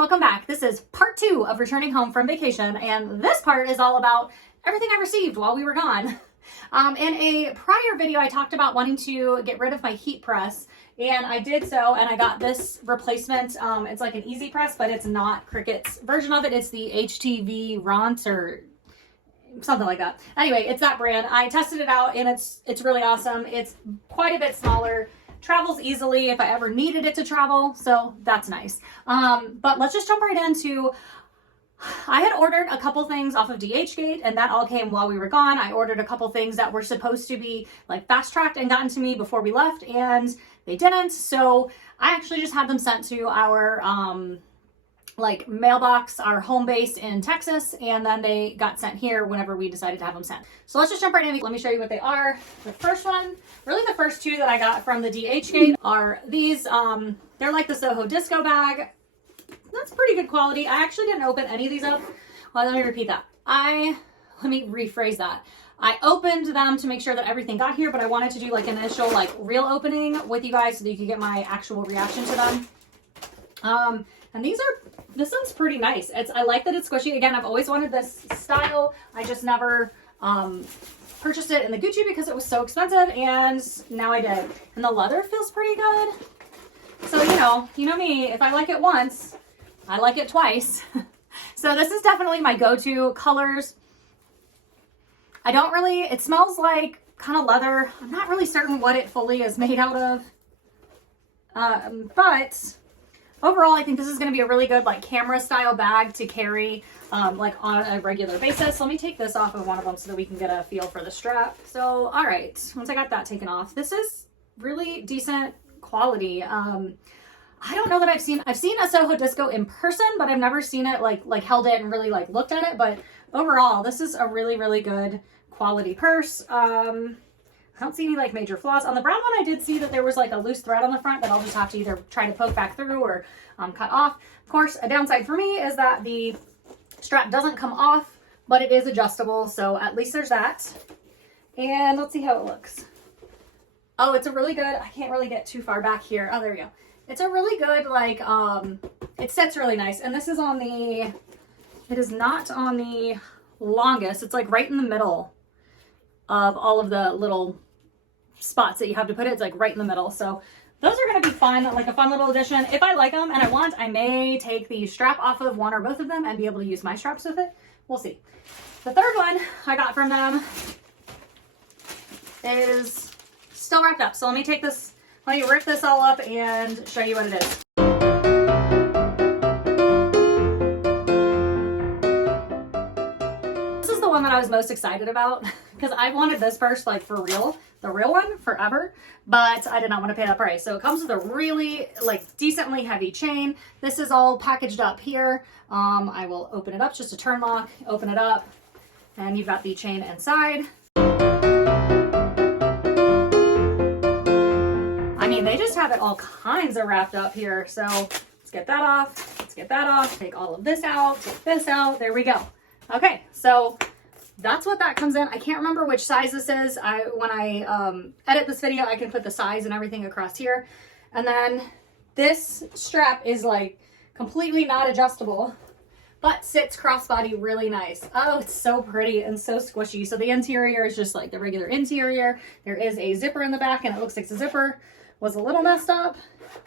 welcome back. This is part 2 of returning home from vacation, and this part is all about everything I received while we were gone. In a prior video, I talked about wanting to get rid of my heat press, and I did so, and I got this replacement. It's like an easy press, but it's not Cricut's version of it. It's the HTV Ronce or something like that. Anyway, it's that brand. I tested it out, and it's really awesome. It's quite a bit smaller. Travels easily if I ever needed it to travel, so that's nice. But let's just jump right into, I had ordered a couple things off of DHGate, and that all came while we were gone. I ordered a couple things that were supposed to be like fast-tracked and gotten to me before we left, and they didn't, so I actually just had them sent to our like mailbox, our home base in Texas, and then they got sent here whenever we decided to have them sent. So let's just jump right in. Let me show you what they are. The first one, really the first two that I got from the DHGate are these. They're like the Soho Disco bag. That's pretty good quality. I actually didn't open any of these up. Well, let me repeat that. Let me rephrase that. I opened them to make sure that everything got here, but I wanted to do like an initial like real opening with you guys so that you could get my actual reaction to them. And this one's pretty nice. I like that it's squishy. Again, I've always wanted this style. I just never purchased it in the Gucci because it was so expensive, and now I did. And the leather feels pretty good. So, you know me, if I like it once, I like it twice. So this is definitely my go-to colors. It smells like kind of leather. I'm not really certain what it fully is made out of. But overall, I think this is going to be a really good like camera style bag to carry like on a regular basis. Let me take this off of one of them so that we can get a feel for the strap. So, all right, once I got that taken off, this is really decent quality. I don't know that I've seen a Soho Disco in person, but I've never seen it like held it and really like looked at it. But overall, this is a really, really good quality purse. I don't see any like major flaws. On the brown one, I did see that there was like a loose thread on the front that I'll just have to either try to poke back through or cut off. Of course, a downside for me is that the strap doesn't come off, but it is adjustable. So at least there's that. And let's see how it looks. Oh, it's a really good, I can't really get too far back here. Oh, there we go. It's a really good, like, it sits really nice. And this is it is not on the longest. It's like right in the middle of all of the little spots that you have to put it. It's like right in the middle. So those are going to be fun, like a fun little addition. If I like them and I may take the strap off of one or both of them and be able to use my straps with it. We'll see. The third one I got from them is still wrapped up. So let me rip this all up and show you what it is. This is the one that I was most excited about because I wanted this purse like for real, the real one forever, but I did not want to pay that price. So it comes with a really like decently heavy chain. This is all packaged up here. I will open it up, just a turn lock, open it up, and you've got the chain inside. I mean, they just have it all kinds of wrapped up here. So let's get that off. Let's get that off. Take all of this out. Take this out. There we go. Okay, so that's what that comes in. I can't remember which size this is. When I edit this video, I can put the size and everything across here. And then this strap is like completely not adjustable, but sits crossbody really nice. Oh, it's so pretty and so squishy. So the interior is just like the regular interior. There is a zipper in the back, and it looks like the zipper was a little messed up,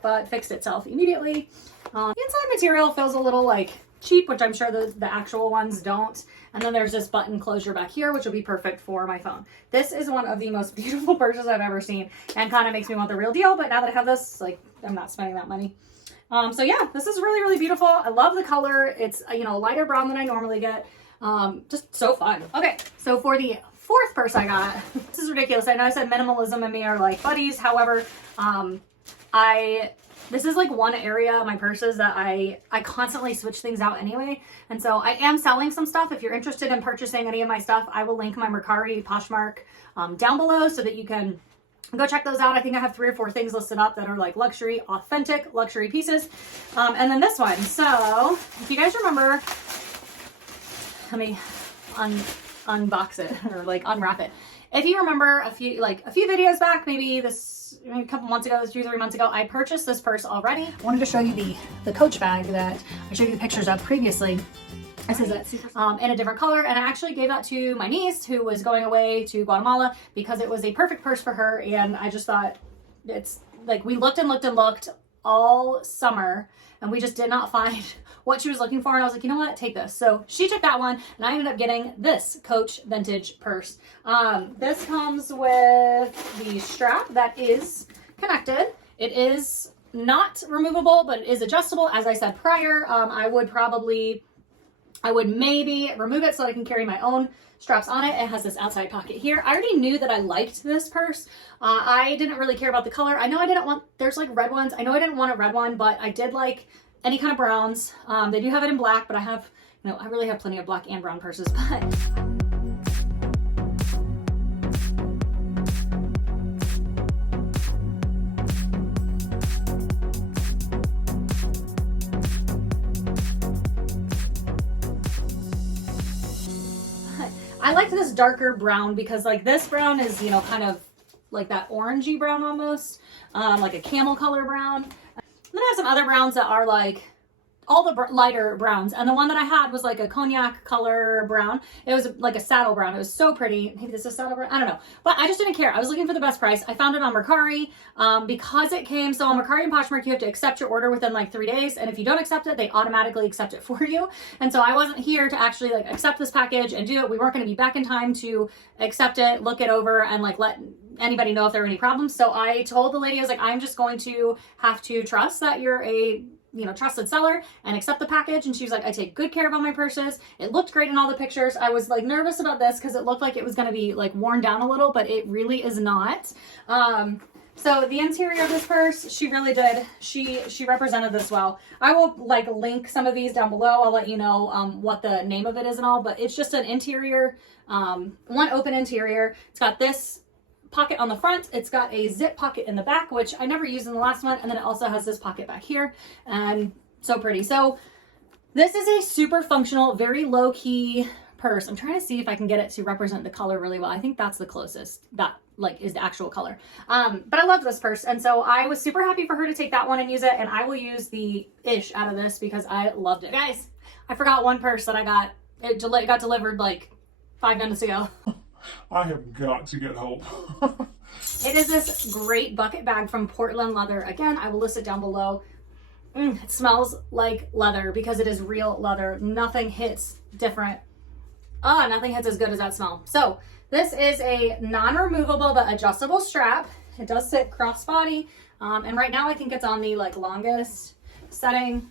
but fixed itself immediately. The inside material feels a little like cheap, which I'm sure the actual ones don't. And then there's this button closure back here, which will be perfect for my phone. This is one of the most beautiful purses I've ever seen, and kind of makes me want the real deal. But now that I have this, like, I'm not spending that money. So yeah, this is really, really beautiful. I love the color. It's, a lighter brown than I normally get. Just so fun. Okay, so for the fourth purse I got, this is ridiculous. I know I said minimalism and me are like buddies. However, this is like one area of my purses that I constantly switch things out anyway. And so I am selling some stuff. If you're interested in purchasing any of my stuff, I will link my Mercari Poshmark down below so that you can go check those out. I think I have 3 or 4 things listed up that are like luxury, authentic luxury pieces. And then this one. So if you guys remember, let me unbox it or like unwrap it. If you remember a few videos back, maybe a couple months ago, 2-3 months ago, I purchased this purse already. I wanted to show you the Coach bag that I showed you the pictures of previously. This is it, in a different color, and I actually gave that to my niece who was going away to Guatemala because it was a perfect purse for her, and I just thought it's like we looked and looked and looked all summer and we just did not find what she was looking for, and I was like, you know what, take this. So she took that one and I ended up getting this Coach vintage purse. This comes with the strap that is connected. It is not removable, but it is adjustable. As I said prior, I would maybe remove it so that I can carry my own straps on it. It has this outside pocket here. I already knew that I liked this purse. I didn't really care about the color. I know I didn't want, there's like red ones. I know I didn't want a red one, but I did like any kind of browns. They do have it in black, but I have, I really have plenty of black and brown purses, but I liked this darker brown because like this brown is, kind of like that orangey brown almost, like a camel color brown. Then I have some other browns that are like all the lighter browns. And the one that I had was like a cognac color brown. It was like a saddle brown. It was so pretty. Maybe this is saddle brown. I don't know. But I just didn't care. I was looking for the best price. I found it on Mercari because it came. So on Mercari and Poshmark, you have to accept your order within like 3 days. And if you don't accept it, they automatically accept it for you. And so I wasn't here to actually like accept this package and do it. We weren't going to be back in time to accept it, look it over, and like let anybody know if there were any problems. So I told the lady, I was like, I'm just going to have to trust that you're a trusted seller and accept the package. And she was like, I take good care of all my purses. It looked great in all the pictures. I was like nervous about this because it looked like it was going to be like worn down a little, but it really is not. So the interior of this purse, she really did. She represented this well. I will like link some of these down below. I'll let you know what the name of it is and all, but it's just an interior, one open interior. It's got this pocket on the front. It's got a zip pocket in the back, which I never used in the last one. And then it also has this pocket back here, and so pretty. So this is a super functional, very low key purse. I'm trying to see if I can get it to represent the color really well. I think that's the closest that like is the actual color. But I love this purse. And so I was super happy for her to take that one and use it. And I will use the ish out of this because I loved it. Guys, I forgot one purse that I got. It got delivered like 5 minutes ago. I have got to get help. It is this great bucket bag from Portland Leather. Again, I will list it down below. It smells like leather because it is real leather. Nothing hits different. Nothing hits as good as that smell. So this is a non-removable but adjustable strap. It does sit crossbody. And right now I think it's on the like longest setting.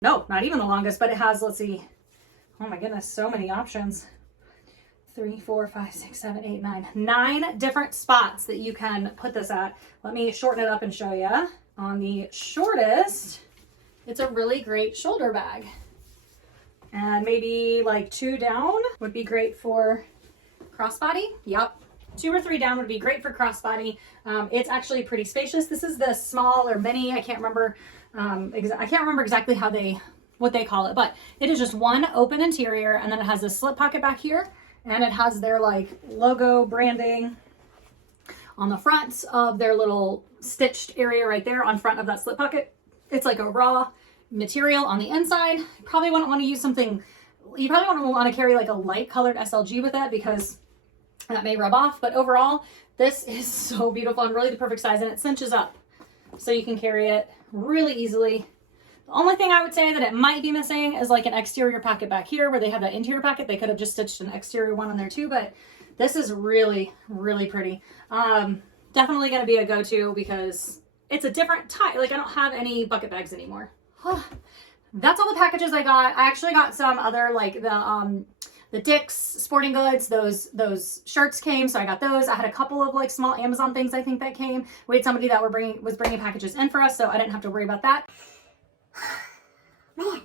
No, not even the longest, but it has, let's see. Oh my goodness, so many options. 3, 4, 5, 6, 7, 8, 9. 9 different spots that you can put this at. Let me shorten it up and show you. On the shortest, it's a really great shoulder bag. And maybe like 2 down would be great for crossbody. Yep. 2 or 3 down would be great for crossbody. It's actually pretty spacious. This is the small or mini. I can't remember. I can't remember exactly what they call it, but it is just one open interior, and then it has a slip pocket back here. And it has their like logo branding on the front of their little stitched area right there on front of that slip pocket. It's like a raw material on the inside. You probably wouldn't want to use something, you probably wouldn't want to carry like a light colored SLG with it because that may rub off. But overall, this is so beautiful and really the perfect size, and it cinches up so you can carry it really easily. The only thing I would say that it might be missing is like an exterior pocket back here where they have that interior pocket. They could have just stitched an exterior one on there too, but this is really, really pretty. Definitely going to be a go-to because it's a different type. Like I don't have any bucket bags anymore. That's all the packages I got. I actually got some other like the Dick's Sporting Goods, those shirts came, so I got those. I had a couple of like small Amazon things I think that came. We had somebody that was bringing packages in for us, so I didn't have to worry about that. Man.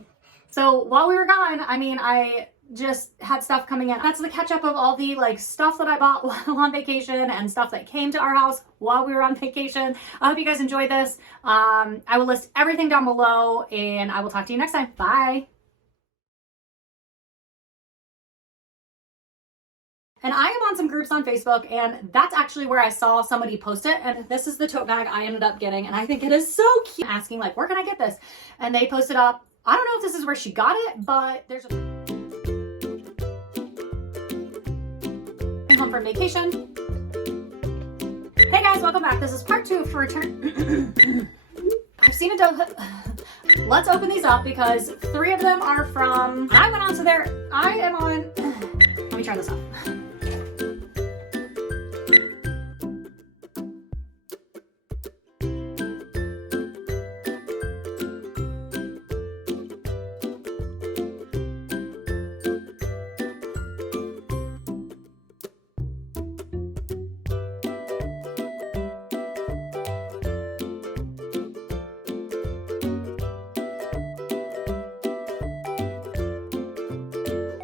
So while we were gone, I mean, I just had stuff coming in. That's the catch up of all the like stuff that I bought while on vacation and stuff that came to our house while we were on vacation. I hope you guys enjoyed this. I will list everything down below, and I will talk to you next time. Bye. And I am on some groups on Facebook, and that's actually where I saw somebody post it. And this is the tote bag I ended up getting, and I think it is so cute. Asking like, where can I get this? And they posted up, I don't know if this is where she got it, but there's a home from vacation. Hey guys, welcome back. This is part 2 for return. I've seen a let's open these up because 3 of them are from, I am on, let me try this off.